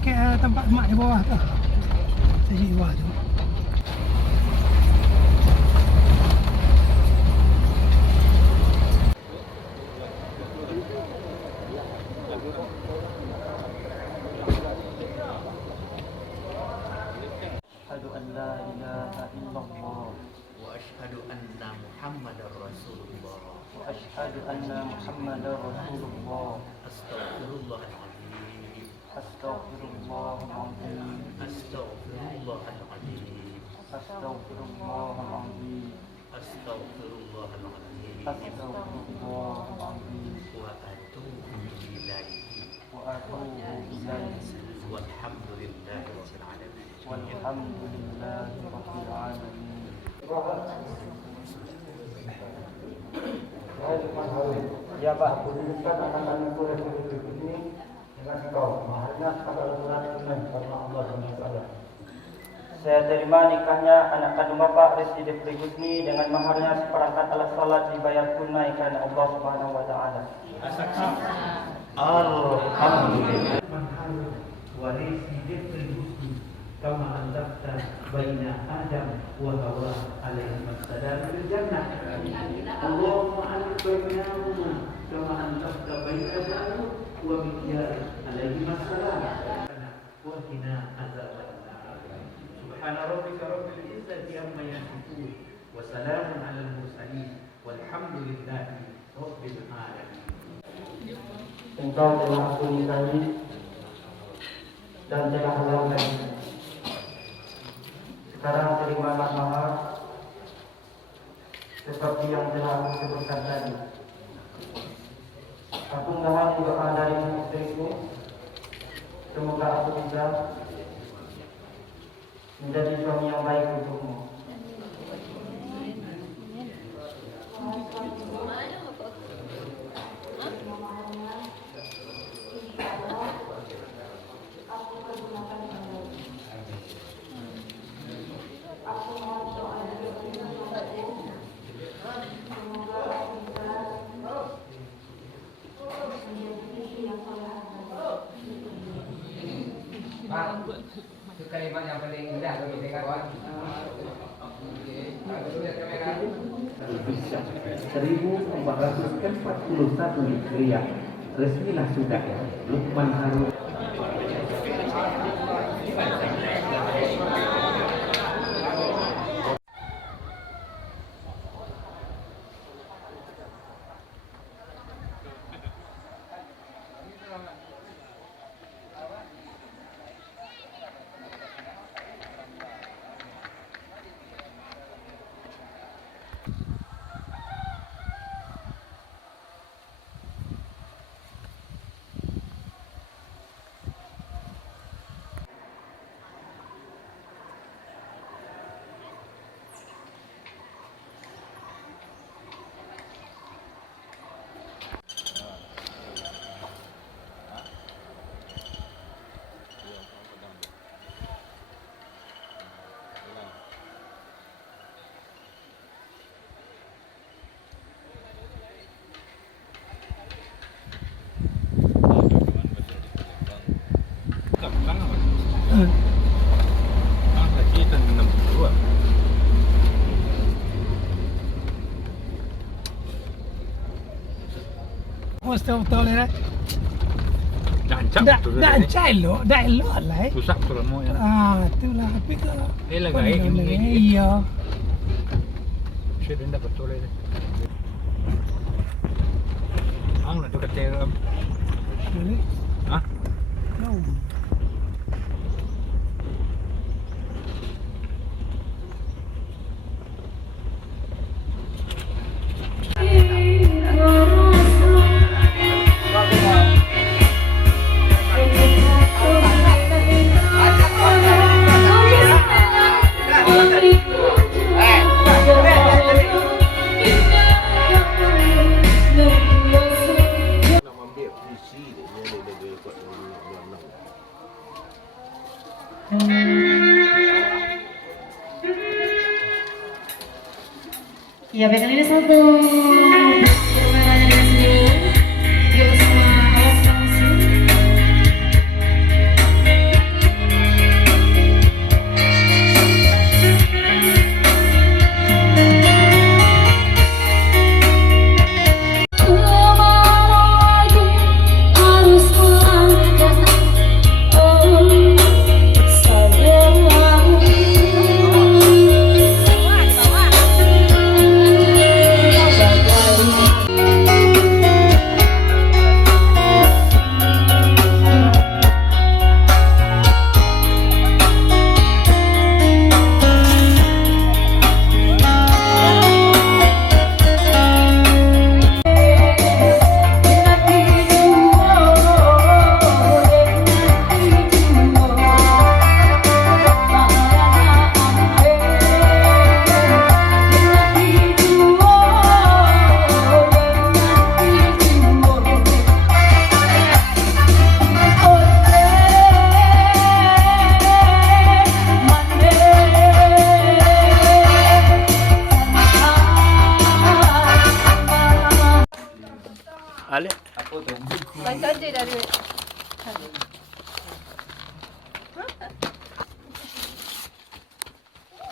kayak tempat mak di bawah tu. Sisi bawah tu. Asyhadu an la ilaha illallah wa asyhadu anna Muhammadar Rasulullah. wa asyhadu anna Muhammadar Rasulullah. Astaghfirullahaladzim. Astaghfirullahaladzim. Astaghfirullahaladzim. Astaghfirullahaladzim. Astaghfirullahaladzim. Astaghfirullahaladzim. Wa atubu ilaihi. Wa atubu ilaihi. Walhamdulillahi rabbil alamin. Walhamdulillahi rabbil alamin. Ya Pak, berikan anak-anak kuliah ini dengan engkau maharnya pada bulan Tuhan karena Allah SWT. Saya terima nikahnya anak kandung Bapak Rizky Defri Husni dengan maharnya seperangkat alat salat dibayar tunai karena Allah Subhanahu wa taala. Alhamdulillah. Wa Rizky Defri Husni kama anzalta baina Adam wa Hawa alaihi wassalam fil jannah. Allahumma alif bainahuma kama anzalta baina Adam wa Mikyal alaihi wassalam. Wa qina azabannar. Subhana rabbika rabbil izzati amma yasifun wa salamun alal mursalin walhamdulillahi rabbil alamin. Engkau telah ampuni kami dan telah halal kami. Sekarang terimalah mahar seperti yang telah aku sebutkan tadi. Aku mohon doa dari istriku, semoga aku bisa menjadi suami yang baik untukmu. Pak, itu kalimat yang paling indah bagi saya kawan. Bisa 1441 Hijriah resmilah sudah ya Lukman Harun. Questo tolera. Dancap Dah betul dah ni. elok lah. Rusak betul mu ya. Itulah tapi ke. Dia lagi ini. Iya. Saya dah betul ni. Ang nak dekat dia. Boleh. Hah? No. Ya, baikkan ini satu permainan dengan senyum. Yuk semua awas langsung. Ale. Baca aja dari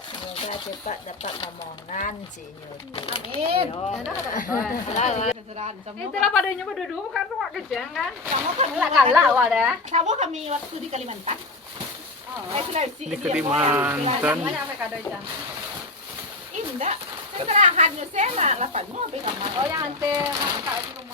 Semoga cepat dapat momongan si Nyuti. Amin. Itulah padanya berdua bukan rumah kejang kan? Kamu kan Kalah wadah. Kamu kami waktu di Kalimantan. Di Kalimantan. Mana apa kado jam? Indah. Serahan saya lah, 8 mobil kamar. Oh yang ante kakak di rumah.